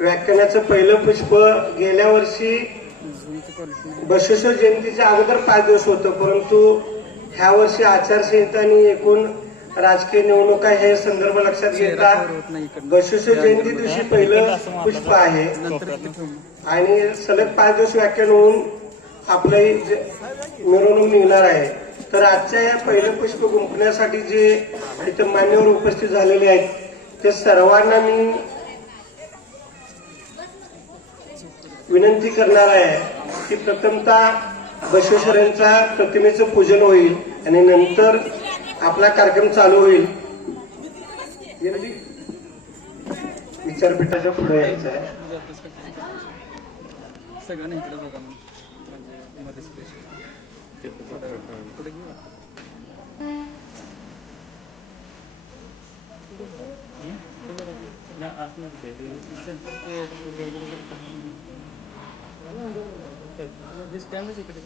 व्याख्यानाचं पहिलं पुष्प गेल्या वर्षी बसवेश्वर जयंतीच्या अगोदर पाच दिवस होतं परंतु ह्या वर्षी आचारसंहिता आणि एकूण राजकीय निवडणुका हे संदर्भ लक्षात घेता बसवेश्वर जयंती दिवशी पहिलं पुष्प आहे. आणि सलग पाच दिवस व्याख्यान होऊन आपलं मिरवणूक निघणार आहे. तर आजच्या या पहिलं पुष्प गुंफण्यासाठी जे इथं मान्यवर उपस्थित झालेले आहेत ते सर्वांना मी विनंती करणार आहे की प्रथमतः बसवेश्वरांचा प्रतिमेचं पूजन होईल आणि नंतर आपला कार्यक्रम चालू होईल. विचारपीठाच्या पुढे यायचं आहे. सगळ्यांना इकडे बघा मग. इकडे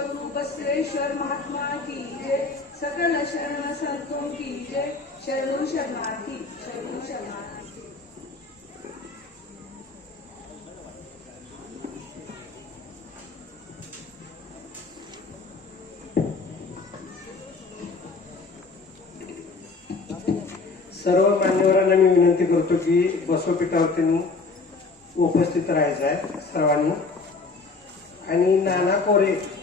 विश्वरूप बसवेश्वर महात्मा की जय। सकल शरण संतों की जय। शरणु शरणार्थी शरण शरणार्थी सर्व मान्यवरांना मी विनंती करतो की बसोपीठावरती उपस्थित राहायचं आहे सर्वांनी. आणि नाना कोरे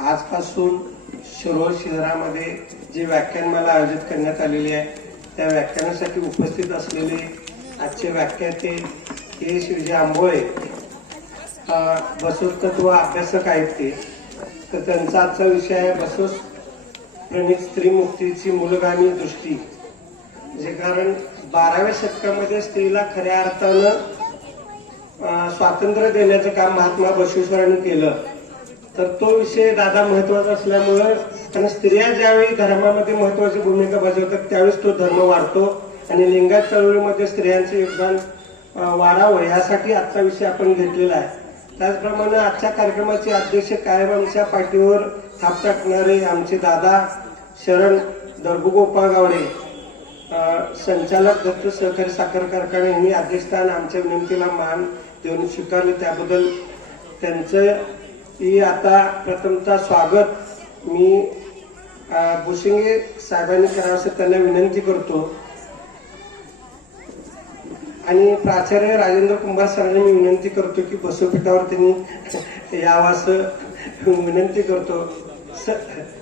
आजपासून शिरोळ शहरामध्ये जे व्याख्यानमाला आयोजित करण्यात आलेली आहे त्या व्याख्यानासाठी उपस्थित असलेले आजचे व्याख्याते हे शिवजी आंबोळे अ, बसवतत्व अभ्यासक आहेत ते. तर त्यांचा आजचा विषय आहे बसोस प्रणित स्त्री मुक्तीची मूलगामी दृष्टी. जे कारण बाराव्या शतकामध्ये स्त्रीला खऱ्या अर्थानं स्वातंत्र्य देण्याचं काम महात्मा बसवेश्वरांनी केलं. तर तो विषय दादा महत्त्वाचा असल्यामुळं कारण स्त्रिया ज्यावेळी धर्मामध्ये महत्वाची भूमिका बजावतात त्यावेळेस तो धर्म वाढतो. आणि लिंगायत चळवळीमध्ये स्त्रियांचे योगदान वाढावं यासाठी आजचा विषय आपण घेतलेला आहे. त्याचप्रमाणे आजच्या कार्यक्रमाचे अध्यक्ष कायम आमच्या पाठीवर थाप टाकणारे आमचे दादा शरण दर्भुगोपाळ गावडे संचालक दत्त सहकारी साखर कारखाने यांनी अध्यक्षस्थान आमच्या विनंतीला मान देऊन स्वीकारले. त्याबद्दल त्यांचं ही आता प्रथमतः स्वागत मी अ, भुसिंगे साहेबांनी करावं असं त्यांना विनंती करतो. आणि प्राचार्य राजेंद्र कुंभार सरांनी मी विनंती करतो की बसवपीठावर त्यांनी यावं असं विनंती करतो. स-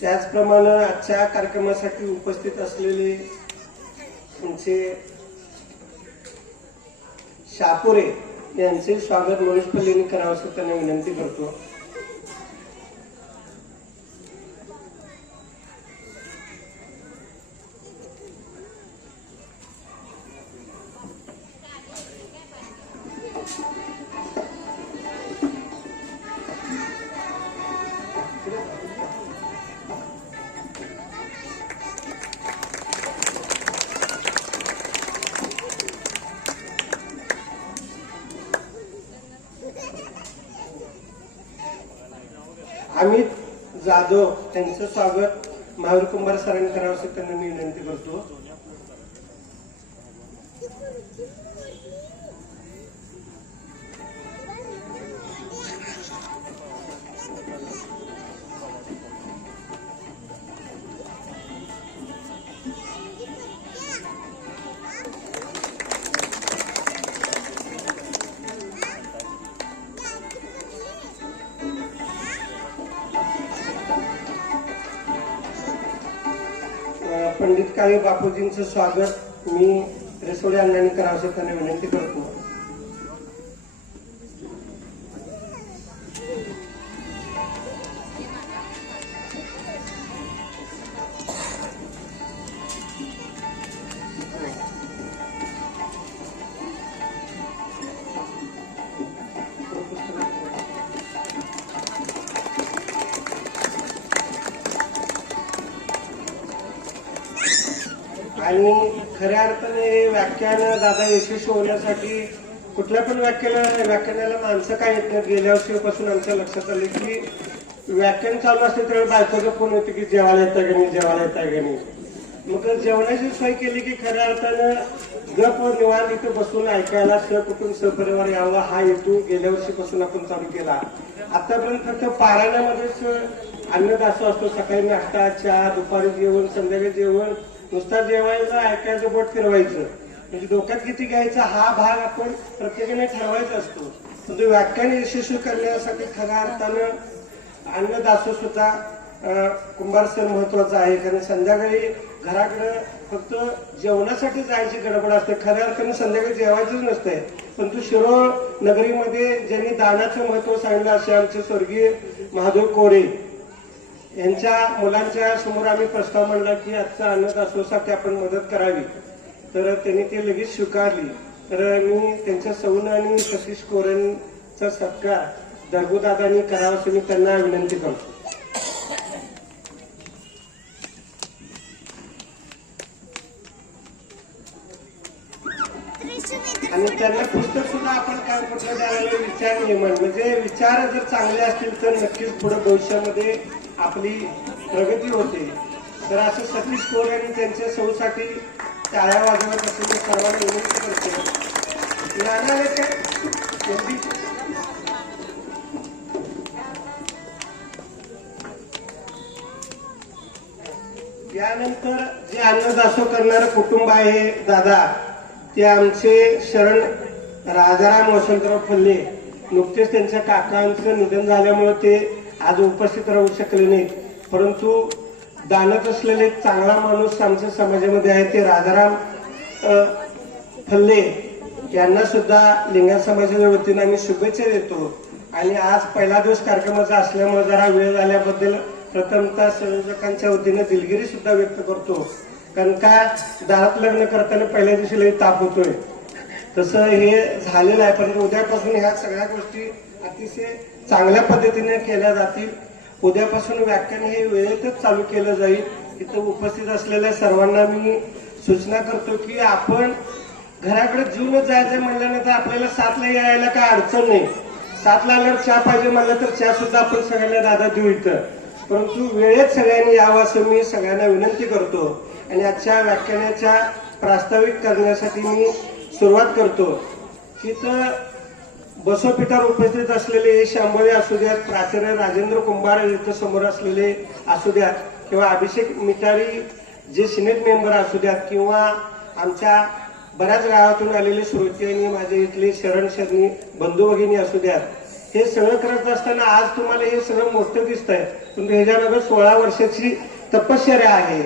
त्याचप्रमाणे आजच्या कार्यक्रमासाठी उपस्थित असलेले तुमचे शापुरे यांचे स्वागत महेश पल्लीने करावं असं त्यांना विनंती करतो. जाधव त्यांचं स्वागत महावीर कुंभार सरांनी करावं असं त्यांना मी विनंती करतो. पंडित काळे बापूजींचं स्वागत मी रेसोडे अण्णांनी करावं असं त्यांना विनंती करतो. खऱ्या अर्थाने व्याख्यान दादा यशस्वी होण्यासाठी कुठल्या पण व्याख्याला व्याख्यानाला माणसं काय येत नाहीत. गेल्या वर्षीपासून आमच्या लक्षात आले की व्याख्यान चालू असते त्यावेळी बायकोचा फोन येतो की जेवायला येतं आहे नाही जेवायला येतं का नाही. मग जेवणाची सोय केली की खऱ्या अर्थानं गप व निवांत इथे बसून ऐकायला सहकुटुंब सहपरिवार यावा हा हेतू गेल्या वर्षीपासून आपण चालू केला. आतापर्यंत फक्त पारायणामध्येच अन्नदासो असतो. सकाळी नाश्ता चहा दुपारी जेवण संध्याकाळी जेवण नुसता जेवायचं ऐकायचं बोट फिरवायचं. म्हणजे डोक्यात किती घ्यायचा हा भाग आपण प्रत्येकाने ठरवायचा असतो. पण तो व्याख्यान यशस्वी करण्यासाठी खऱ्या अर्थानं अन्नदासो सुद्धा कुंभार सण महत्त्वाचा आहे. कारण संध्याकाळी घराकडं फक्त जेवणासाठी जायची गडबड असते. खऱ्या अर्थानं संध्याकाळी जेवायचंच नसतंय. पण तू शिरोळ नगरीमध्ये ज्यांनी दानाचं महत्त्व सांगितलं असे आमचे स्वर्गीय महादेव कोरे यांच्या मुलांच्या समोर आम्ही प्रस्ताव मांडला की आजचा अन्न दासोसाठी आपण मदत करावी. तर त्यांनी ते लगेच स्वीकारली. तर मी त्यांच्या सौन आणि सतीश कोरेंचा सत्कार दर्गुदादांनी करावा असं मी त्यांना विनंती करतो. आणि त्यांना पुस्तक सुद्धा आपण काय कुठलं द्यायला विचार निर्माण. म्हणजे विचार जर चांगले असतील तर नक्कीच पुढे भविष्यामध्ये आपली प्रगती होते. तर असं सतीश कोर आणि त्यांच्या सौसाठी टाळ्या वाजवत असं सर्वांना विनंती करते. नाना काय यानंतर जे अन्नदासो करणारं कुटुंब आहे दादा ते आमचे शरण राजाराम वसंतराव फल्ले नुकतेच त्यांच्या काकांचं निधन झाल्यामुळे ते आज उपस्थित राहू शकले नाहीत. परंतु दानत असलेले एक चांगला माणूस आमच्या समाजामध्ये आहे ते राजाराम फल्ले यांना सुद्धा लिंगा समाजाच्या वतीनं आम्ही शुभेच्छा देतो. आणि आज पहिला दिवस कार्यक्रमाचा असल्यामुळे जरा वेळ झाल्याबद्दल प्रथमतः संयोजकांच्या वतीने दिलगिरी सुद्धा व्यक्त करतो. कारण का दारात लग्न करताना पहिल्या दिवशी लई ताप होतोय. तसं हे झालेलं आहे परंतु उद्यापासून ह्या सगळ्या गोष्टी अतिशय चांगल्या पद्धतीने केल्या जातील. उद्यापासून व्याख्यान हे वेळेतच चालू केलं जाईल. इथं उपस्थित असलेल्या सर्वांना मी सूचना करतो की आपण घराकडे जीवनच जायचं म्हणल्यानंतर आपल्याला सातला यायला काय अडचण नाही. सातला आल्यावर चहा पाहिजे म्हणलं तर चहा सुद्धा आपण सगळ्यांना दादा देऊ इथं. परंतु वेळेत सगळ्यांनी यावं असं मी सगळ्यांना विनंती करतो. आणि आजच्या व्याख्यानाच्या प्रास्ताविक करण्यासाठी मी सुरुवात करतो. तिथं बसवपीठावर उपस्थित असलेले हे आंबोळे असू द्यात प्राचार्य राजेंद्र कुंभार इथं समोर असलेले असू द्यात किंवा अभिषेक मिटारी जे सिनेट मेंबर असू द्यात किंवा आमच्या बऱ्याच गावातून आलेले श्रोते आणि माझे इथले शरण शरणी बंधू भगिनी असू द्यात हे सगळं करत असताना आज तुम्हाला हे सगळं मोठं दिसत आहे पण ह्याच्यानंतर सोळा वर्षाची तपश्चर्या आहे.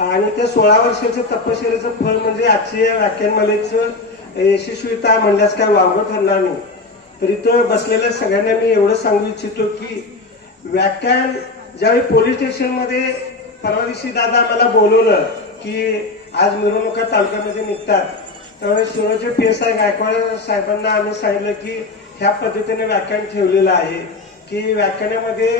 आणि त्या सोळा वर्षाच्या तपश्चर्याचं फल म्हणजे आजच्या व्याख्यानमालेचं यशस्वीता म्हणल्यास काय वावगं ठरणार नाही. तर इथं बसलेल्या सगळ्यांना मी एवढं सांगू इच्छितो की व्याख्यान ज्यावेळी पोलीस स्टेशनमध्ये परवा दिवशी दादा आम्हाला बोलवलं की आज मिरवणुका तालुक्यामध्ये निघतात त्यावेळेस शिरोचे पी आहे गायकवाड साहेबांना आम्ही सांगितलं की ह्या पद्धतीने व्याख्यान ठेवलेलं आहे की व्याख्यानामध्ये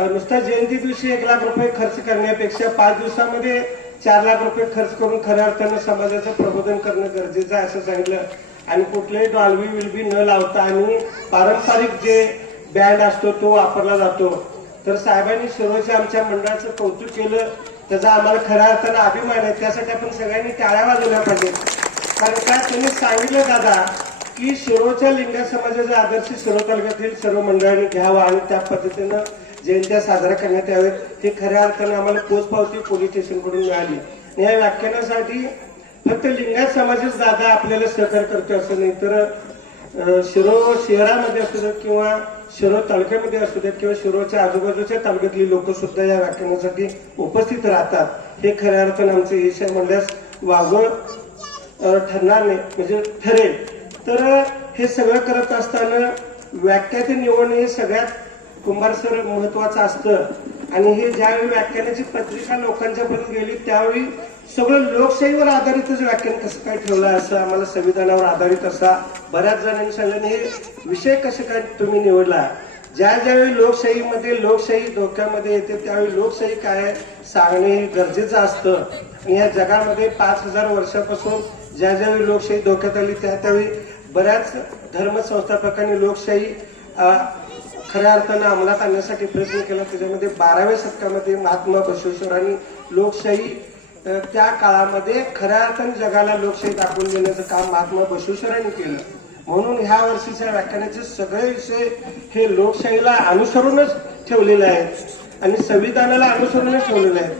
नुसता जयंती दिवशी एक लाख रुपये खर्च करण्यापेक्षा पाच दिवसामध्ये चार लाख रुपये खर्च करून खऱ्या अर्थानं समाजाचं प्रबोधन करणं गरजेचं आहे असं सांगितलं. आणि कुठलेही डॉल्बी विलबी न लावता आणि पारंपरिक जे बँड असतो तो वापरला जातो. तर साहेबांनी सर्वच्या आमच्या मंडळाचं कौतुक केलं. त्याचा आम्हाला खऱ्या अर्थानं अभिमान आहे. त्यासाठी आपण सगळ्यांनी टाळ्या वाजवल्या पाहिजेत. कारण का तुम्ही सांगितलं दादा की शिरोच्या लिंगा समाजाचा आदर्श शिरो तालुक्यातील सर्व मंडळांनी घ्यावा आणि त्या पद्धतीनं जयंत्या साजरा करण्यात यावेत हे खऱ्या अर्थानं आम्हाला पोचपावती पोलीस स्टेशनकडून मिळाली. या व्याख्यानासाठी फक्त लिंगायत समाजच दादा आपल्याला सहकार्य करतो असं नाही तर शिरो शहरामध्ये असू देत किंवा शिरो तालुक्यामध्ये असू देत किंवा शिरोच्या आजूबाजूच्या तालुक्यातली लोक सुद्धा या व्याख्यानासाठी उपस्थित राहतात. हे खऱ्या अर्थानं आमचं यश आहे म्हणल्यास वागळ ठरणार नाही म्हणजे ठरेल. तर हे सगळं करत असताना व्याख्याते निवडणे हे सगळ्यात कुंभार सर महत्वाचं असतं. आणि हे ज्यावेळी व्याख्यानाची पत्रिका लोकांच्या पर्यंत गेली त्यावेळी सगळं लोकशाहीवर आधारितच व्याख्यान कसं काय ठेवलं असं आम्हाला संविधानावर आधारित असा बऱ्याच जणांनी सांगितलं हे विषय कसे काय तुम्ही निवडला? ज्या ज्यावेळी लोकशाहीमध्ये लोकशाही धोक्यामध्ये येते त्यावेळी लोकशाही काय सांगणे हे गरजेचं असतं? या जगामध्ये पाच हजार वर्षापासून ज्या ज्यावेळी लोकशाही धोक्यात आली त्या त्यावेळी बऱ्याच धर्मसंस्थापकांनी लोकशाही खऱ्या अर्थानं अंमलात आणण्यासाठी प्रयत्न केला. त्याच्यामध्ये बाराव्या शतकामध्ये महात्मा बसवेश्वरांनी लोकशाही तर त्या काळामध्ये खऱ्या अर्थाने जगाला लोकशाही दाखवून देण्याचं काम महात्मा बसवेश्वरांनी केलं. म्हणून ह्या वर्षीच्या व्याख्यानाचे सगळे विषय हे लोकशाहीला अनुसरूनच ठेवलेले आहेत आणि संविधानाला अनुसरूनच ठेवलेले आहेत.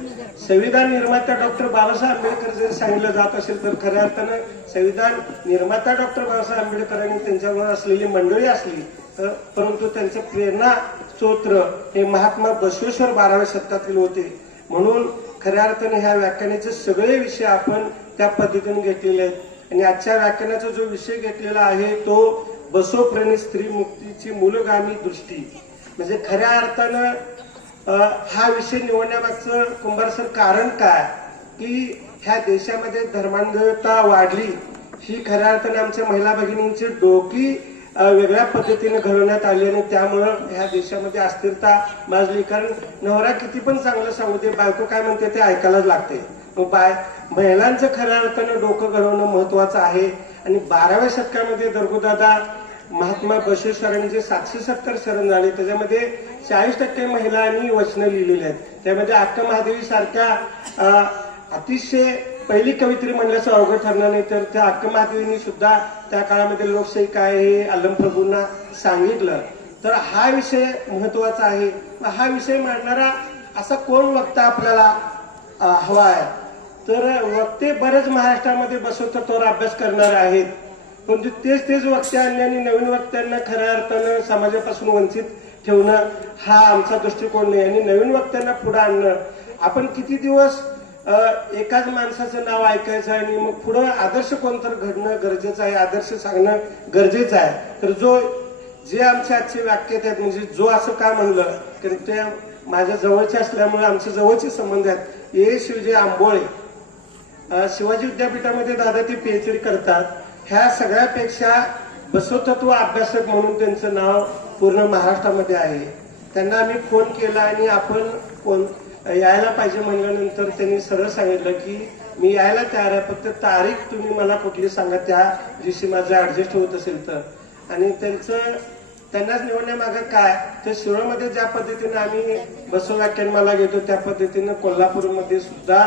संविधान निर्माता डॉक्टर बाबासाहेब आंबेडकर जर सांगितलं जात असेल तर खऱ्या अर्थानं संविधान निर्माता डॉक्टर बाबासाहेब आंबेडकरांनी त्यांच्यावर असलेली मंडळी असली तर परंतु त्यांचे प्रेरणा स्तोत्र हे महात्मा बसवेश्वर बाराव्या शतकातील होते. म्हणून खऱ्या अर्थाने ह्या व्याख्यानाचे सगळे विषय आपण त्या पद्धतीने घेतलेले आहेत. आणि आजच्या व्याख्यानाचा जो विषय घेतलेला आहे तो बसवप्रेमी स्त्री मुक्तीची मूलगामी दृष्टी. म्हणजे खऱ्या अर्थानं हा विषय निवडण्यामागचं कुंभारसर कारण काय? की ह्या देशामध्ये धर्मांधता वाढली ही खऱ्या अर्थाने आमच्या महिला भगिनींची डोकी वेगळ्या पद्धतीने घडवण्यात आली आणि त्यामुळं ह्या देशामध्ये अस्थिरता माजली कारण नवरा किती पण चांगलं सांगू दे बायको काय म्हणते ते ऐकायलाच लागते. मग बाय महिलांचं खऱ्या अर्थानं डोकं घडवणं महत्वाचं आहे. आणि बाराव्या शतकामध्ये दर्गुदादा महात्मा बसवेश्वरांनी जे सातशे सत्तर शरण झाले त्याच्यामध्ये चाळीस टक्के महिलांनी वचनं लिहिलेली आहेत. त्यामध्ये अक्का महादेवी सारख्या अतिशय पहिली कवित्री म्हणल्याचं अवघड ठरणार नाही तर त्या अक्का महादेवींनी सुद्धा त्या काळामध्ये लोकशाही काय हे आलम प्रभूंना सांगितलं. तर हा विषय महत्त्वाचा आहे. हा विषय मांडणारा असा कोण वक्ता आपल्याला हवा आहे? तर वक्ते बरेच महाराष्ट्रामध्ये बसवतत्वावर अभ्यास करणारे आहेत. पण तेच तेच वक्ते आणले आणि नवीन वक्त्यांना खऱ्या अर्थानं समाजापासून वंचित ठेवणं हा आमचा दृष्टिकोन नाही. आणि नवीन वक्त्यांना पुढे आणणं. आपण किती दिवस एकाच माणसाचं नाव ऐकायचं आणि मग पुढं आदर्श कोणतर घडणं गरजेचं आहे आदर्श सांगणं गरजेचं आहे. तर जो जे आमचे आजचे वाक्य आहेत म्हणजे जो असं का म्हणलं तर ते माझ्या जवळचे असल्यामुळे आमचे जवळचे संबंध आहेत. ए शिवजय आंबोळे. शिवाजी विद्यापीठामध्ये दादा ते पी एच डी करतात. ह्या सगळ्यापेक्षा बसवतत्व अभ्यासक म्हणून त्यांचं नाव पूर्ण महाराष्ट्रामध्ये आहे. त्यांना आम्ही फोन केला आणि आपण कोण यायला पाहिजे म्हणल्यानंतर त्यांनी सरळ सांगितलं की मी यायला तयार आहे फक्त तारीख तुम्ही मला कुठली सांगा त्या दिवशी माझं ऍडजस्ट होत असेल तर. आणि त्यांचं त्यांनाच निवडण्यामागं काय? तर शिरोळमध्ये ज्या पद्धतीने आम्ही बसव व्याख्यानमाला घेतो त्या पद्धतीनं कोल्हापूरमध्ये सुद्धा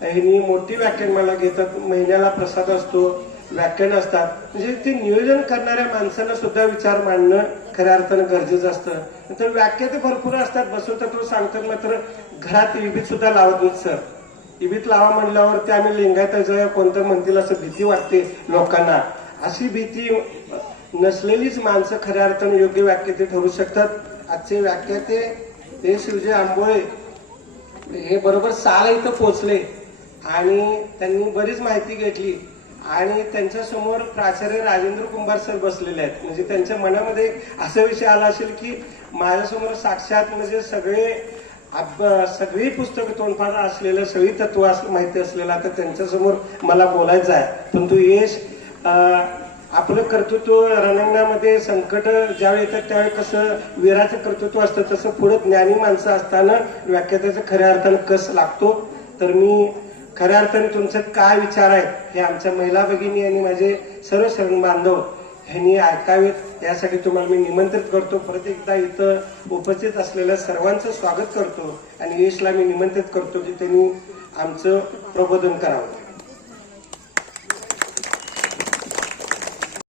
ह्यांनी मोठी व्याख्यानमाला घेतात महिन्याला प्रसाद असतो व्याख्यान असतात. म्हणजे ते नियोजन करणाऱ्या माणसांना सुद्धा विचार मांडणं खऱ्या अर्थानं गरजेचं असतं. नंतर व्याख्या तर भरपूर असतात बसवतात सांगतात मात्र घरात इबीत सुद्धा लावत नाहीत सर. इबीत लावा म्हणल्यावरती आम्ही लिंगायताचं कोणतं म्हणतील असं भीती वाटते लोकांना. अशी भीती नसलेलीच माणसं खऱ्या अर्थानं योग्य व्याख्याते ठरू शकतात. आजचे व्याख्याते ते शिवजय आंबोळे हे बरोबर साला इथं पोचले आणि त्यांनी बरीच माहिती घेतली आणि त्यांच्यासमोर प्राचार्य राजेंद्र कुंभार सर बसलेले आहेत. म्हणजे त्यांच्या मनामध्ये असा विषय आला असेल की माझ्यासमोर साक्षात म्हणजे सगळे सगळी पुस्तकं तोंडपाठ असलेलं सगळी तत्व माहिती असलेलं आता त्यांच्यासमोर मला बोलायचं आहे. परंतु यश आपलं कर्तृत्व रणांगणामध्ये संकट ज्यावेळी येतात त्यावेळी कसं वीराचं कर्तृत्व असतं तसं पुढे ज्ञानी माणसं असताना व्याख्यात्याचं खऱ्या अर्थानं कस लागतो? तर मी खऱ्या अर्थाने तुमच्यात काय विचार आहेत हे आमच्या महिला भगिनी आणि माझे सर्व शरण बांधव ह्यांनी ऐकावेत. यासाठी तुम्हाला मी निमंत्रित करतो. परत एकदा इथं उपस्थित असलेल्या सर्वांचं स्वागत करतो. आणि यशला मी निमंत्रित करतो की त्यांनी आमचं प्रबोधन करावं.